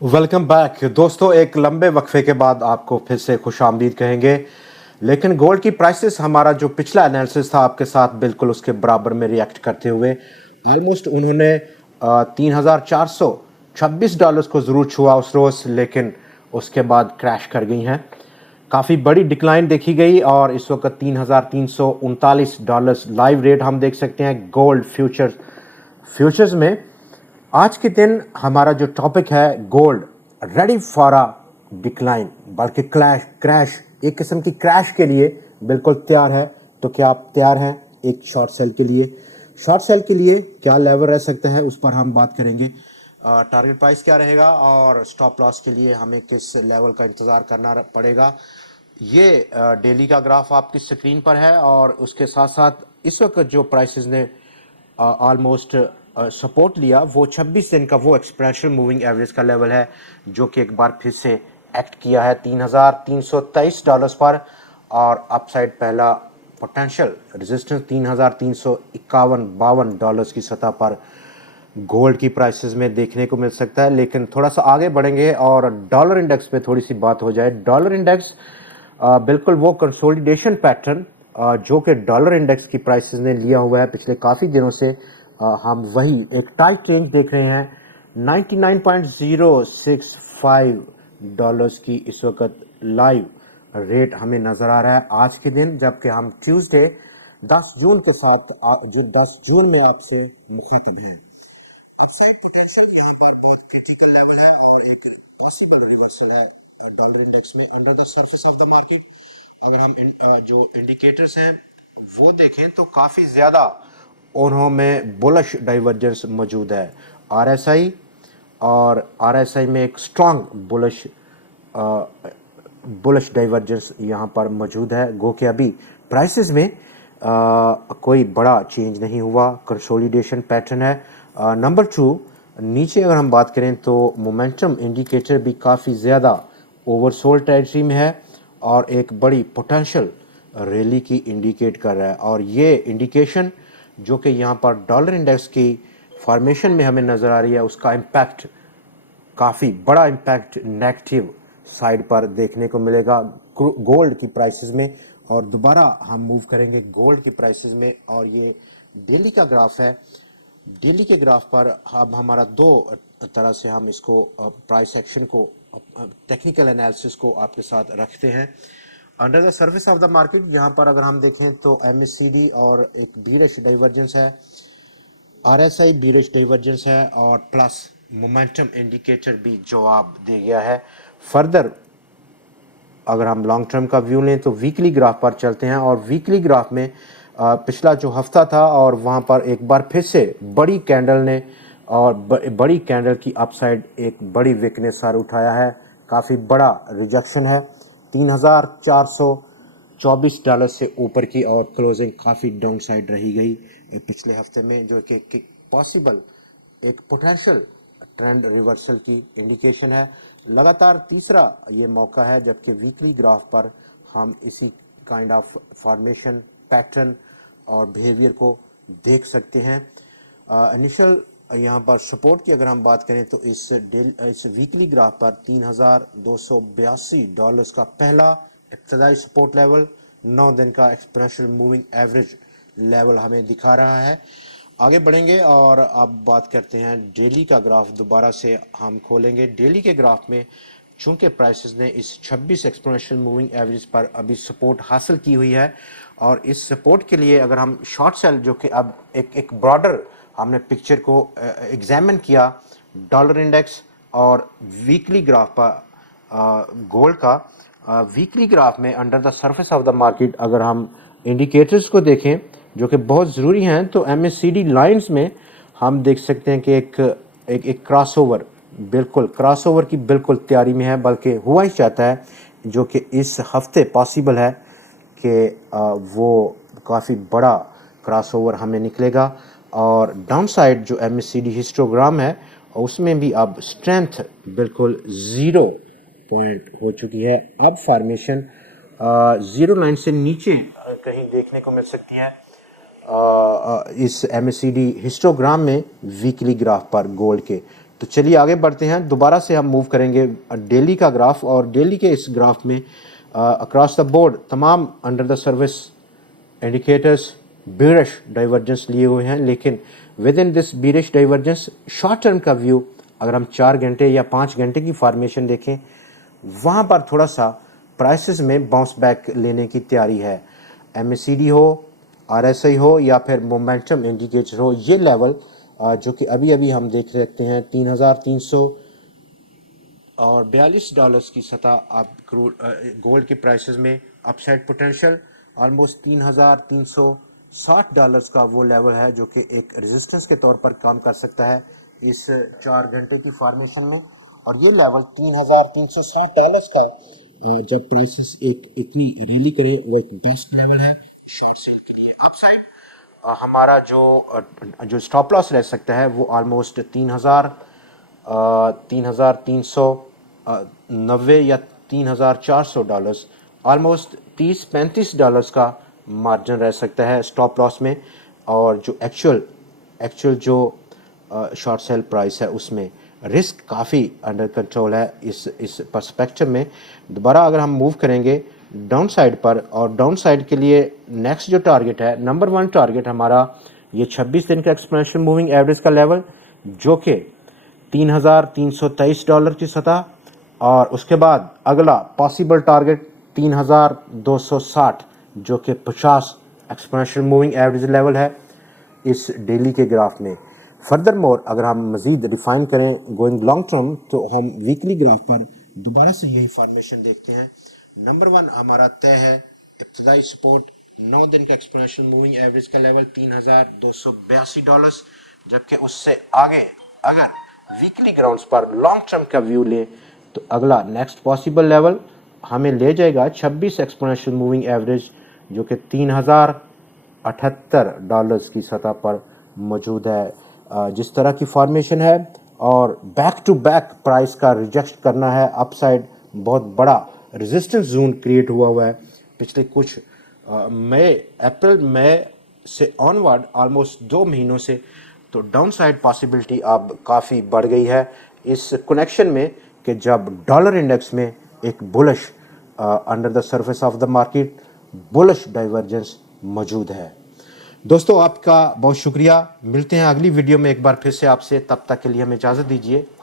Welcome back दोस्तों। एक लंबे वक्फे के बाद आपको फिर से खुशामदीद कहेंगे। लेकिन गोल्ड की प्राइसेस, हमारा जो पिछला एनालिसिस था आपके साथ, बिल्कुल उसके बराबर में रिएक्ट करते हुए ऑलमोस्ट उन्होंने $3,426 को ज़रूर छुआ उस रोज़, लेकिन उसके बाद क्रैश कर गई हैं। काफ़ी बड़ी डिक्लाइन देखी गई और इस वक्त $3,339 लाइव रेट हम देख सकते हैं गोल्ड फ्यूचर्स में। आज के दिन हमारा जो टॉपिक है, gold ready for a decline, बल्कि क्रैश, एक किस्म की क्रैश के लिए बिल्कुल तैयार है। तो क्या आप तैयार हैं एक शॉर्ट सेल के लिए? शॉर्ट सेल के लिए क्या लेवल रह सकते हैं, उस पर हम बात करेंगे। टारगेट प्राइस क्या रहेगा और स्टॉप लॉस के लिए हमें किस लेवल का इंतज़ार करना पड़ेगा। ये डेली का ग्राफ आपकी स्क्रीन पर है और उसके साथ साथ इस वक्त जो प्राइसेस ने ऑलमोस्ट सपोर्ट लिया, वो 26 दिन का वो एक्सपोनेंशियल मूविंग एवरेज का लेवल है, जो कि एक बार फिर से एक्ट किया है $3,323 पर। और अपसाइड पहला पोटेंशियल रेजिस्टेंस $3,351-52 की सतह पर गोल्ड की प्राइसेस में देखने को मिल सकता है। लेकिन थोड़ा सा आगे बढ़ेंगे और डॉलर इंडेक्स पे थोड़ी सी बात हो जाए। डॉलर इंडेक्स बिल्कुल वो कंसोलिडेशन पैटर्न जो कि डॉलर इंडेक्स की प्राइसेस ने लिया हुआ है पिछले काफ़ी दिनों से, हम वही एक टाइट रेंज देख रहे हैं। 99.065 डॉलर्स की इस वक्त लाइव रेट हमें नज़र आ रहा है आज के दिन, जबकि हम ट्यूसडे 10 जून के साथ जो 10 जून में आपसे मुखातिब हैं। वेबसाइट पोटेंशियल यहाँ पर बहुत क्रिटिकल लेवल है और एक पॉसिबल रिवर्सल है डॉलर इंडेक्स में under the surface of the market. अगर हम जो इंडिकेटर्स हैं वो देखें तो काफ़ी ज़्यादा उन्होंने बुलिश डाइवर्जेंस मौजूद है। आरएसआई में एक स्ट्रांग बुलिश डाइवर्जेंस यहाँ पर मौजूद है। गो कि अभी प्राइसेस में कोई बड़ा चेंज नहीं हुआ, कंसोलिडेशन पैटर्न है। नंबर टू, नीचे अगर हम बात करें तो मोमेंटम इंडिकेटर भी काफ़ी ज़्यादा ओवरसोल्ड टेरिटरी में है और एक बड़ी पोटेंशियल रैली की इंडिकेट कर रहा है। और ये इंडिकेशन जो कि यहाँ पर डॉलर इंडेक्स की फॉर्मेशन में हमें नज़र आ रही है, उसका इम्पैक्ट, काफ़ी बड़ा इम्पैक्ट नेगेटिव साइड पर देखने को मिलेगा गोल्ड की प्राइसेस में। और दोबारा हम मूव करेंगे गोल्ड की प्राइसेस में और ये डेली का ग्राफ है। डेली के ग्राफ पर अब हमारा दो तरह से हम इसको प्राइस एक्शन को, टेक्निकल एनालिसिस को आपके साथ रखते हैं। Under the surface of the market यहाँ पर अगर हम देखें तो एमएससीडी और एक बीरिश डाइवर्जेंस है, आरएसआई बीरिश डाइवर्जेंस है और प्लस मोमेंटम इंडिकेटर भी जवाब दे गया है। फर्दर अगर हम लॉन्ग टर्म का व्यू लें तो वीकली ग्राफ पर चलते हैं और वीकली ग्राफ में पिछला जो हफ्ता था और वहाँ पर एक बार फिर से बड़ी कैंडल ने और बड़ी कैंडल की अपसाइड एक बड़ी वीकनेस सर उठाया है। काफ़ी बड़ा रिजेक्शन है, $3,424 से ऊपर की और क्लोजिंग काफ़ी डाउन साइड रही गई पिछले हफ्ते में, जो कि पॉसिबल एक पोटेंशियल ट्रेंड रिवर्सल की इंडिकेशन है। लगातार तीसरा ये मौका है जबकि वीकली ग्राफ पर हम इसी काइंड ऑफ फॉर्मेशन पैटर्न और बिहेवियर को देख सकते हैं। इनिशियल यहाँ पर सपोर्ट की अगर हम बात करें तो इस वीकली ग्राफ पर $3,282 का पहला इब्तदाई सपोर्ट लेवल, 9 दिन का एक्सपोनेंशियल मूविंग एवरेज लेवल हमें दिखा रहा है। आगे बढ़ेंगे और अब बात करते हैं डेली का ग्राफ। दोबारा से हम खोलेंगे डेली के ग्राफ में, चूंकि प्राइसेस ने इस 26 एक्सपोनेंशियल मूविंग एवरेज पर अभी सपोर्ट हासिल की हुई है और इस सपोर्ट के लिए अगर हम शॉर्ट सेल, जो कि अब एक ब्रॉडर हमने पिक्चर को एग्जामिन किया डॉलर इंडेक्स और वीकली ग्राफ पर गोल्ड का, वीकली ग्राफ में under the surface of the market अगर हम इंडिकेटर्स को देखें जो कि बहुत ज़रूरी हैं, तो एमएससीडी लाइंस में हम देख सकते हैं कि एक क्रॉसओवर, बिल्कुल क्रॉसओवर की बिल्कुल तैयारी में है, बल्कि हुआ ही चाहता है, जो कि इस हफ्ते पॉसिबल है कि वो काफ़ी बड़ा क्रॉसओवर हमें निकलेगा। और डाउन साइड जो एमएससीडी हिस्टोग्राम है उसमें भी अब स्ट्रेंथ बिल्कुल ज़ीरो पॉइंट हो चुकी है। अब फॉर्मेशन ज़ीरो लाइन से नीचे कहीं देखने को मिल सकती है इस एमएससीडी हिस्टोग्राम में वीकली ग्राफ पर गोल्ड के। तो चलिए आगे बढ़ते हैं। दोबारा से हम मूव करेंगे डेली का ग्राफ, और डेली के इस ग्राफ में अक्रॉस द बोर्ड तमाम under the service indicators bearish divergence लिए हुए हैं, लेकिन with in this bearish divergence short term का व्यू अगर हम 4 घंटे या 5 घंटे की फॉर्मेशन देखें, वहाँ पर थोड़ा सा प्राइसेस में बाउंस बैक लेने की तैयारी है। MACD हो, RSI हो या फिर मोमेंटम इंडिकेटर हो, ये लेवल जो कि अभी अभी हम देख सकते हैं 3,300 और $42 की सतह। आप गोल्ड की प्राइसेस में अपसाइड पोटेंशियल ऑलमोस्ट $3,360 का वो लेवल है जो कि एक रेजिस्टेंस के तौर पर काम कर सकता है इस 4 घंटे की फॉर्मेशन में। और ये लेवल $3,360 का जब प्राइसेस एक इतनी रैली करे, वो एक बेस्ट लेवल है शॉर्ट सेल के लिए। अपसाइड हमारा जो स्टॉप लॉस रह सकता है वो ऑलमोस्ट 3,390 या $3,400, ऑलमोस्ट $30-35 का मार्जिन रह सकता है स्टॉप लॉस में। और जो एक्चुअल जो शॉर्ट सेल प्राइस है उसमें रिस्क काफ़ी अंडर कंट्रोल है इस पर्सपेक्टिव में। दोबारा अगर हम मूव करेंगे डाउन साइड पर, और डाउन साइड के लिए नेक्स्ट जो टारगेट है, नंबर 1 टारगेट हमारा ये 26 दिन का एक्सपोनेंशियल मूविंग एवरेज का लेवल जो कि $3,323 की सतह, और उसके बाद अगला पॉसिबल टारगेट 3,260 जो कि 50 एक्सपोनेंशियल मूविंग एवरेज लेवल है इस डेली के ग्राफ में। फर्दर मोर अगर हम मज़ीद रिफाइन करें गोइंग लॉन्ग टर्म, तो हम वीकली ग्राफ पर दोबारा से यही फॉर्मेशन देखते हैं। नंबर 1 हमारा तय है इब्तदाई सपोर्ट 9 दिन का एक्सपोनेंशियल मूविंग एवरेज का लेवल $3,282, जबकि उससे आगे अगर वीकली ग्राउंड्स पर लॉन्ग टर्म का व्यू लें तो अगला नेक्स्ट पॉसिबल लेवल हमें ले जाएगा 26 एक्सपोनेंशियल मूविंग एवरेज जो कि $3,078 की सतह पर मौजूद है। जिस तरह की फॉर्मेशन है और बैक टू बैक प्राइस का रिजेक्ट करना है, अपसाइड बहुत बड़ा रेजिस्टेंस जोन क्रिएट हुआ है पिछले कुछ अप्रैल मई से ऑनवर्ड ऑलमोस्ट 2 महीनों से। तो डाउन साइड पॉसिबिलिटी अब काफ़ी बढ़ गई है इस कनेक्शन में कि जब डॉलर इंडेक्स में एक bullish under the surface of the market bullish divergence मौजूद है। दोस्तों आपका बहुत शुक्रिया। मिलते हैं अगली वीडियो में एक बार फिर से आपसे, तब तक के लिए हमें इजाज़त दीजिए।